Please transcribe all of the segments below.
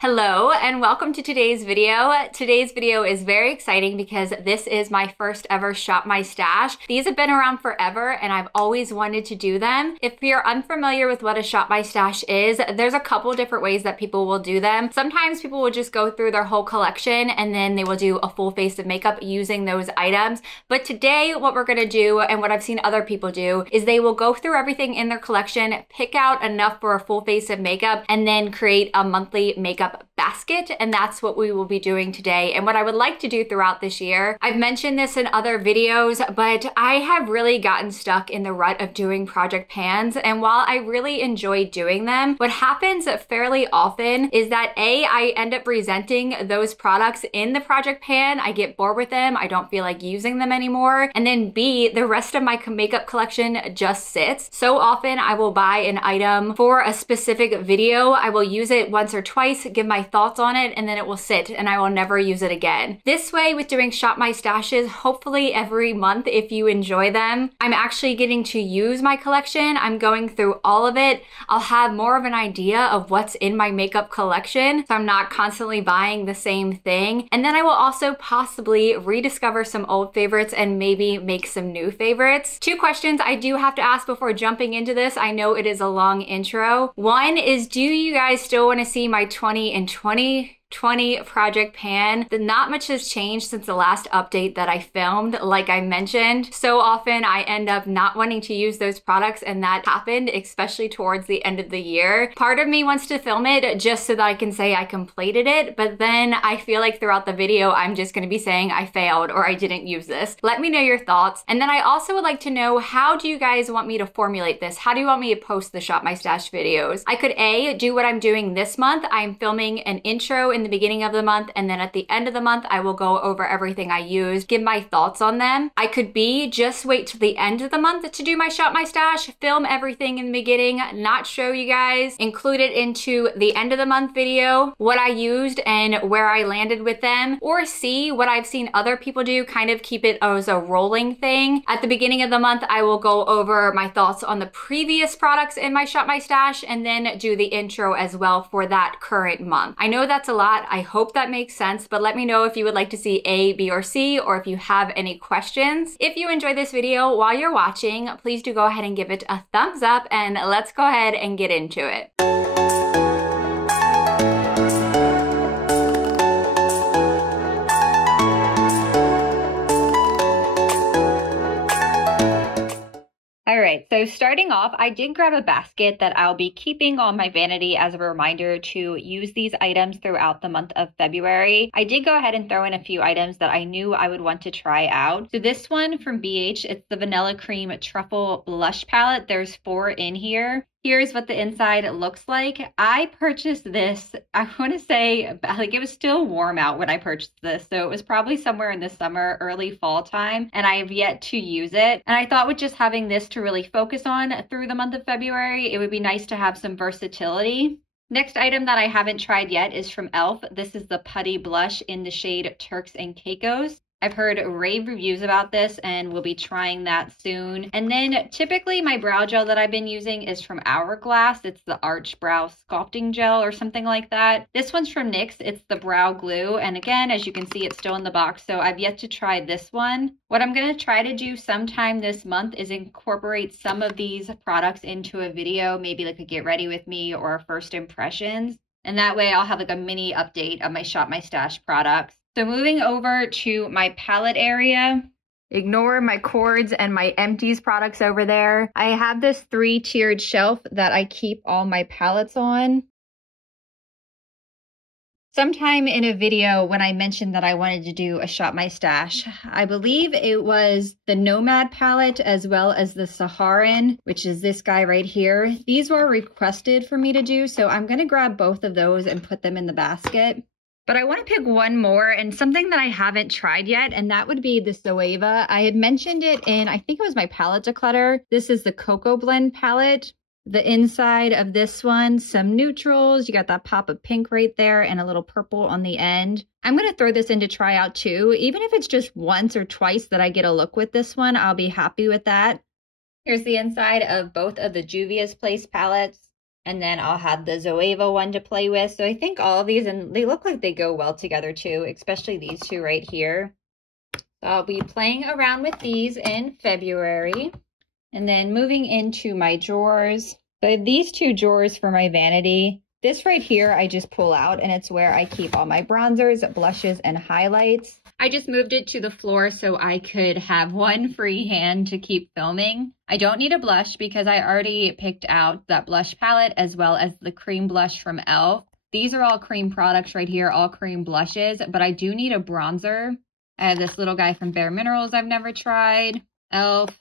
Hello and welcome to today's video. Today's video is very exciting because this is my first ever Shop My Stash. These have been around forever and I've always wanted to do them. If you're unfamiliar with what a Shop My Stash is, there's a couple different ways that people will do them. Sometimes people will just go through their whole collection and then they will do a full face of makeup using those items. But today what we're gonna do, and what I've seen other people do, is they will go through everything in their collection, pick out enough for a full face of makeup, and then create a monthly makeup basket, and that's what we will be doing today. And what I would like to do throughout this year, I've mentioned this in other videos, but I have really gotten stuck in the rut of doing project pans, and while I really enjoy doing them, what happens fairly often is that I end up resenting those products in the project pan. I get bored with them, I don't feel like using them anymore, and then B, the rest of my makeup collection just sits. So often I will buy an item for a specific video, I will use it once or twice, give my thoughts on it, and then it will sit and I will never use it again. This way, with doing Shop My Stashes, hopefully every month if you enjoy them, I'm actually getting to use my collection. I'm going through all of it. I'll have more of an idea of what's in my makeup collection, so I'm not constantly buying the same thing. And then I will also possibly rediscover some old favorites and maybe make some new favorites. Two questions I do have to ask before jumping into this. I know it is a long intro. One is, do you guys still want to see my 20 and 2020 project pan? Not much has changed since the last update that I filmed, like I mentioned. So often I end up not wanting to use those products, and that happened especially towards the end of the year. Part of me wants to film it just so that I can say I completed it, but then I feel like throughout the video I'm just going to be saying I failed or I didn't use this. Let me know your thoughts. And then I also would like to know, how do you guys want me to formulate this? How do you want me to post the Shop My Stash videos? I could A, do what I'm doing this month. I'm filming an intro in the beginning of the month, and then at the end of the month I will go over everything I used, give my thoughts on them. I could B, just wait till the end of the month to do my Shop My Stash, film everything in the beginning, not show you guys, include it into the end of the month video, what I used and where I landed with them. Or C, what I've seen other people do, kind of keep it as a rolling thing. At the beginning of the month I will go over my thoughts on the previous products in my Shop My Stash, and then do the intro as well for that current month. I know that's a lot. I hope that makes sense, but let me know if you would like to see A, B, or C, or if you have any questions. If you enjoyed this video while you're watching, please do go ahead and give it a thumbs up, and let's go ahead and get into it. All right, so starting off, I did grab a basket that I'll be keeping on my vanity as a reminder to use these items throughout the month of February. I did go ahead and throw in a few items that I knew I would want to try out. So this one from BH, it's the Vanilla Cream Truffle Blush Palette. There's 4 in here. Here's what the inside looks like. I purchased this, I want to say, like, it was still warm out when I purchased this, so it was probably somewhere in the summer, early fall time, and I have yet to use it. And I thought with just having this to really focus on through the month of February, it would be nice to have some versatility. Next item that I haven't tried yet is from e.l.f. This is the Putty Blush in the shade Turks and Caicos. I've heard rave reviews about this and we'll be trying that soon. And then typically my brow gel that I've been using is from Hourglass. It's the Arch Brow Sculpting Gel or something like that. This one's from NYX. It's the Brow Glue. And again, as you can see, it's still in the box, so I've yet to try this one. What I'm going to try to do sometime this month is incorporate some of these products into a video, maybe like a get ready with me or first impressions. And that way I'll have like a mini update of my Shop My Stash products. So moving over to my palette area, ignore my cords and my empties products over there. I have this 3-tiered shelf that I keep all my palettes on. Sometime in a video when I mentioned that I wanted to do a Shop My Stash, I believe it was the Nomad palette as well as the Saharan, which is this guy right here. These were requested for me to do, so I'm going to grab both of those and put them in the basket. But I want to pick one more, and something that I haven't tried yet, and that would be the Zoeva. I had mentioned it in, I think it was my palette declutter. This is the Cocoa Blend palette. The inside of this one, some neutrals. You got that pop of pink right there and a little purple on the end. I'm going to throw this in to try out too. Even if it's just once or twice that I get a look with this one, I'll be happy with that. Here's the inside of both of the Juvia's Place palettes. And then I'll have the Zoeva one to play with. So I think all of these, and they look like they go well together too, especially these two right here. So I'll be playing around with these in February. And then moving into my drawers. So I have these two drawers for my Vanity. This right here, I just pull out, and it's where I keep all my bronzers, blushes, and highlights. I just moved it to the floor so I could have one free hand to keep filming. I don't need a blush because I already picked out that blush palette as well as the cream blush from e.l.f. These are all cream products right here, all cream blushes, but I do need a bronzer. I have this little guy from Bare Minerals I've never tried, e.l.f.,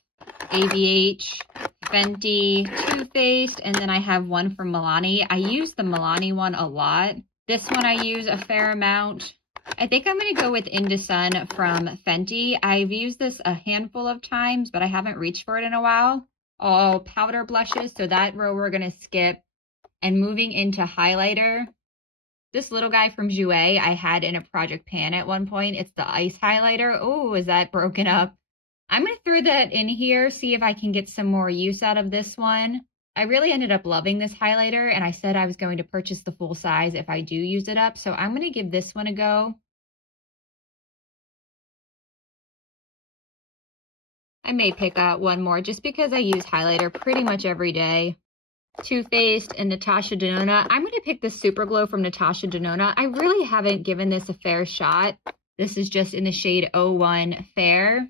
ABH, Fenty, Too Faced, and then I have one from Milani. I use the Milani one a lot. This one I use a fair amount. I think I'm going to go with Indecent from Fenty. I've used this a handful of times, but I haven't reached for it in a while. All powder blushes, so that row we're going to skip. And moving into highlighter, this little guy from Jouer I had in a project pan at one point. It's the ice highlighter. Oh, is that broken up? I'm going to throw that in here, see if I can get some more use out of this one. I really ended up loving this highlighter, and I said I was going to purchase the full size if I do use it up, so I'm going to give this one a go. I may pick out one more just because I use highlighter pretty much every day. Too Faced and Natasha Denona. I'm going to pick the Super Glow from Natasha Denona. I really haven't given this a fair shot. This is just in the shade 01 Fair.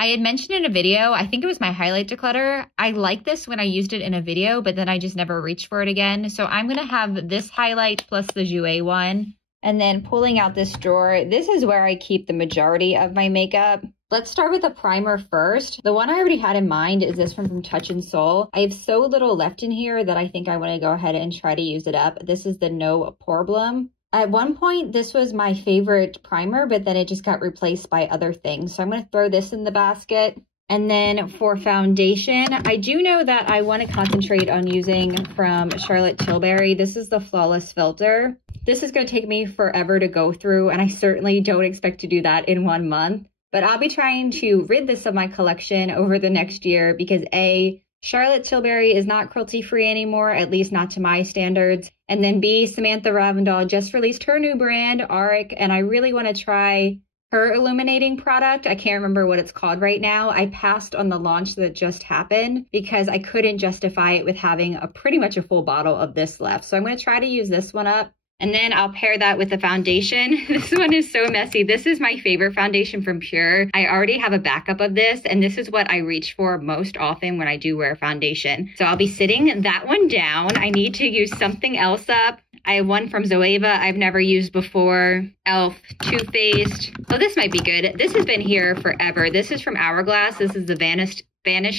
I had mentioned in a video, I think it was my highlight declutter. I liked this when I used it in a video, but then I just never reached for it again. So I'm going to have this highlight plus the Jouer one. And then pulling out this drawer, this is where I keep the majority of my makeup. Let's start with the primer first. The one I already had in mind is this one from Touch in Sol. I have so little left in here that I think I want to go ahead and try to use it up. This is the No Problem. At one point, this was my favorite primer, but then it just got replaced by other things. So I'm going to throw this in the basket. And then for foundation, I do know that I want to concentrate on using from Charlotte Tilbury. This is the Flawless Filter. This is going to take me forever to go through, and I certainly don't expect to do that in 1 month. But I'll be trying to rid this of my collection over the next year because A, Charlotte Tilbury is not cruelty-free anymore, at least not to my standards. And then B, Samantha Ravndahl just released her new brand, Auric, and I really want to try her illuminating product. I can't remember what it's called right now. I passed on the launch that just happened because I couldn't justify it with having pretty much a full bottle of this left. So I'm going to try to use this one up. And then I'll pair that with the foundation. This one is so messy. This is my favorite foundation from Pur. I already have a backup of this, and this is what I reach for most often when I do wear foundation. So I'll be sitting that one down. I need to use something else up. I have one from Zoeva I've never used before. e.l.f. Too Faced. Oh, this might be good. This has been here forever. This is from Hourglass. This is the Vanish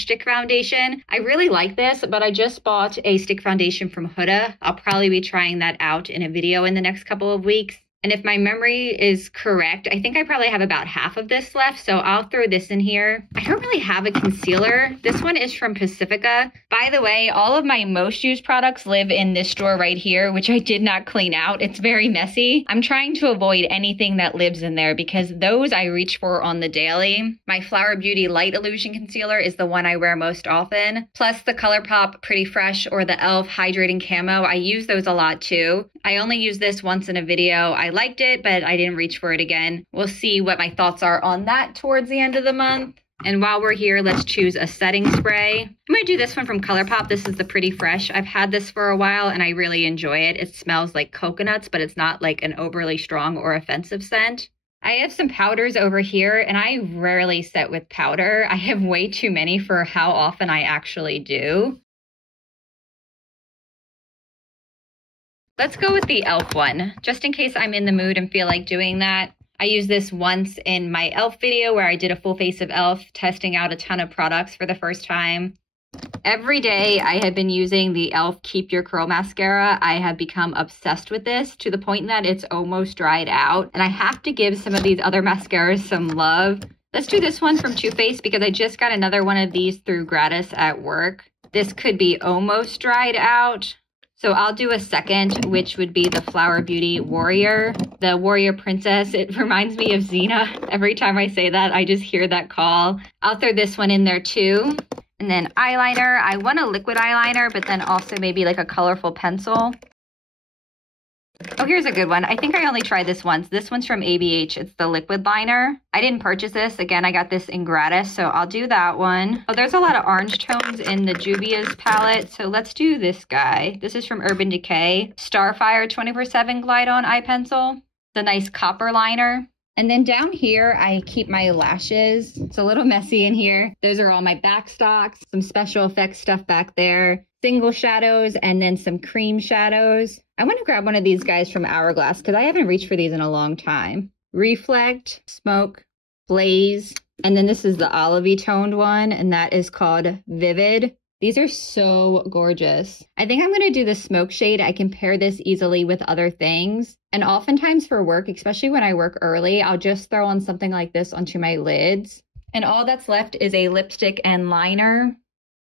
Stick Foundation. I really like this, but I just bought a stick foundation from Huda. I'll probably be trying that out in a video in the next couple of weeks. And if my memory is correct, I think I probably have about half of this left, so I'll throw this in here. I don't really have a concealer. This one is from Pacifica. By the way, all of my most used products live in this drawer right here, which I did not clean out. It's very messy. I'm trying to avoid anything that lives in there because those I reach for on the daily. My Flower Beauty Light Illusion Concealer is the one I wear most often, plus the Colourpop Pretty Fresh or the e.l.f. Hydrating Camo. I use those a lot too. I only use this once in a video. I liked it, but I didn't reach for it again. We'll see what my thoughts are on that towards the end of the month. And while we're here, let's choose a setting spray. I'm going to do this one from Colourpop. This is the Pretty Fresh. I've had this for a while and I really enjoy it. It smells like coconuts, but it's not like an overly strong or offensive scent. I have some powders over here and I rarely set with powder. I have way too many for how often I actually do. Let's go with the e.l.f. one, just in case I'm in the mood and feel like doing that. I used this once in my e.l.f. video where I did a full face of e.l.f. testing out a ton of products for the first time. Every day I have been using the e.l.f. Keep Your Curl Mascara. I have become obsessed with this to the point that it's almost dried out. And I have to give some of these other mascaras some love. Let's do this one from Too Faced because I just got another one of these through gratis at work. This could be almost dried out. So I'll do a second, which would be the Flower Beauty Warrior, the Warrior Princess. It reminds me of Xena. Every time I say that, I just hear that call. I'll throw this one in there too. And then eyeliner. I want a liquid eyeliner, but then also maybe like a colorful pencil. Oh, here's a good one. I think I only tried this once. This one's from ABH. It's the liquid liner. I didn't purchase this. Again, I got this in gratis, so I'll do that one. Oh, there's a lot of orange tones in the Juvia's palette, so let's do this guy. This is from Urban Decay. Starfire 24/7 Glide On Eye Pencil. The nice copper liner. And then down here, I keep my lashes. It's a little messy in here. Those are all my backstocks, some special effects stuff back there, single shadows, and then some cream shadows. I want to grab one of these guys from Hourglass because I haven't reached for these in a long time. Reflect, Smoke, Blaze, and then this is the olivey toned one, and that is called Vivid. These are so gorgeous. I think I'm going to do the smoke shade. I can pair this easily with other things. And oftentimes for work, especially when I work early, I'll just throw on something like this onto my lids. And all that's left is a lipstick and liner.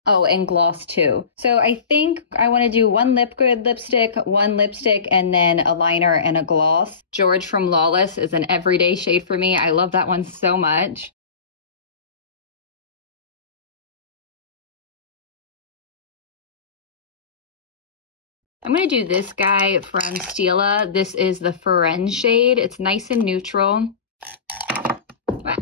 Oh, and gloss too. So I think I want to do one liquid lipstick, and then a liner and a gloss. George from Lawless is an everyday shade for me. I love that one so much. I'm going to do this guy from Stila. This is the Firenze shade. It's nice and neutral. Wow.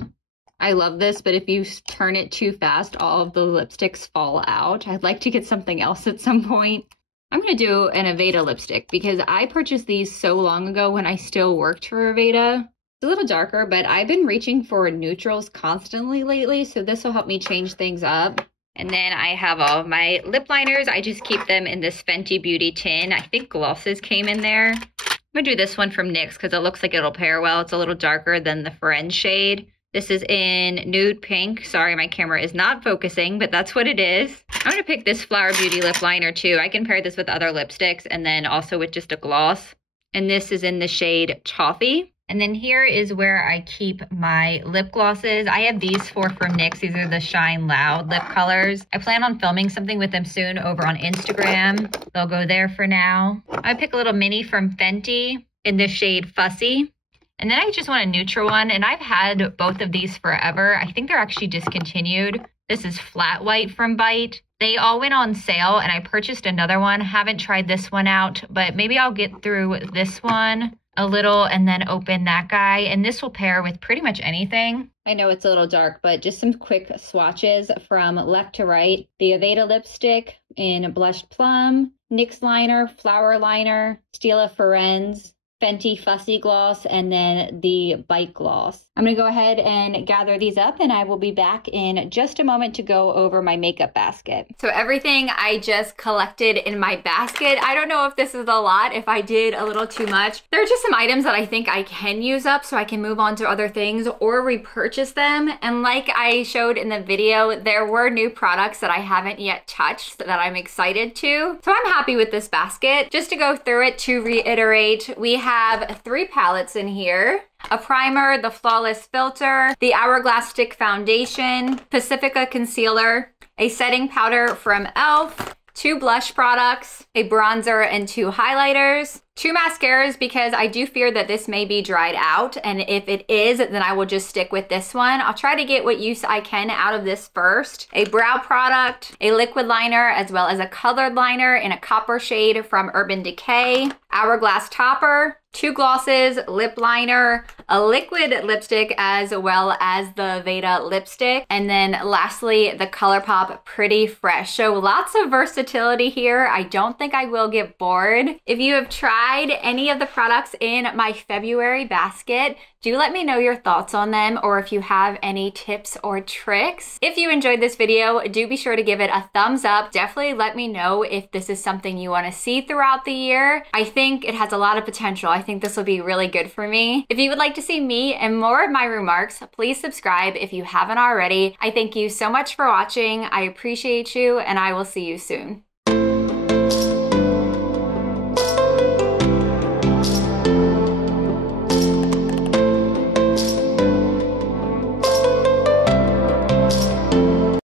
I love this, but if you turn it too fast, all of the lipsticks fall out. I'd like to get something else at some point. I'm going to do an Aveda lipstick because I purchased these so long ago when I still worked for Aveda. It's a little darker, but I've been reaching for neutrals constantly lately, so this will help me change things up. And then I have all of my lip liners. I just keep them in this Fenty Beauty tin. I think glosses came in there. I'm going to do this one from NYX because it looks like it'll pair well. It's a little darker than the Firenze shade. This is in Nude Pink. Sorry, my camera is not focusing, but that's what it is. I'm going to pick this Flower Beauty lip liner too. I can pair this with other lipsticks and then also with just a gloss. And this is in the shade Toffee. And then here is where I keep my lip glosses. I have these four from NYX. These are the Shine Loud lip colors. I plan on filming something with them soon over on Instagram. They'll go there for now. I pick a little mini from Fenty in the shade Fussy. And then I just want a neutral one. And I've had both of these forever. I think they're actually discontinued. This is Flat White from Bite. They all went on sale and I purchased another one. Haven't tried this one out, but maybe I'll get through this one a little and then open that guy, and this will pair with pretty much anything. I know it's a little dark, but just some quick swatches from left to right. The Aveda lipstick in Blushed Plum, NYX liner, Flower liner, Stila Firenze, Fenty Fussy gloss, and then the Bite gloss. I'm going to go ahead and gather these up and I will be back in just a moment to go over my makeup basket. So everything I just collected in my basket, I don't know if this is a lot, if I did a little too much. There are just some items that I think I can use up so I can move on to other things or repurchase them. And like I showed in the video, there were new products that I haven't yet touched that I'm excited to. So I'm happy with this basket. Just to go through it, to reiterate, we have 3 palettes in here. A primer, the Flawless Filter, the Hourglass Stick Foundation, Pacifica Concealer, a setting powder from e.l.f., 2 blush products, a bronzer, and 2 highlighters, 2 mascaras because I do fear that this may be dried out, and if it is, then I will just stick with this one. I'll try to get what use I can out of this first. A brow product, a liquid liner, as well as a colored liner in a copper shade from Urban Decay, Hourglass topper, 2 glosses, lip liner, a liquid lipstick, as well as the Aveda lipstick, and then lastly, the Colourpop Pretty Fresh. So lots of versatility here. I don't think I will get bored. If you have tried any of the products in my February basket, do let me know your thoughts on them or if you have any tips or tricks. If you enjoyed this video, do be sure to give it a thumbs up. Definitely let me know if this is something you want to see throughout the year. I think it has a lot of potential. I think this will be really good for me. If you would like to see me and more of my remarks, please subscribe if you haven't already. I thank you so much for watching. I appreciate you, and I will see you soon.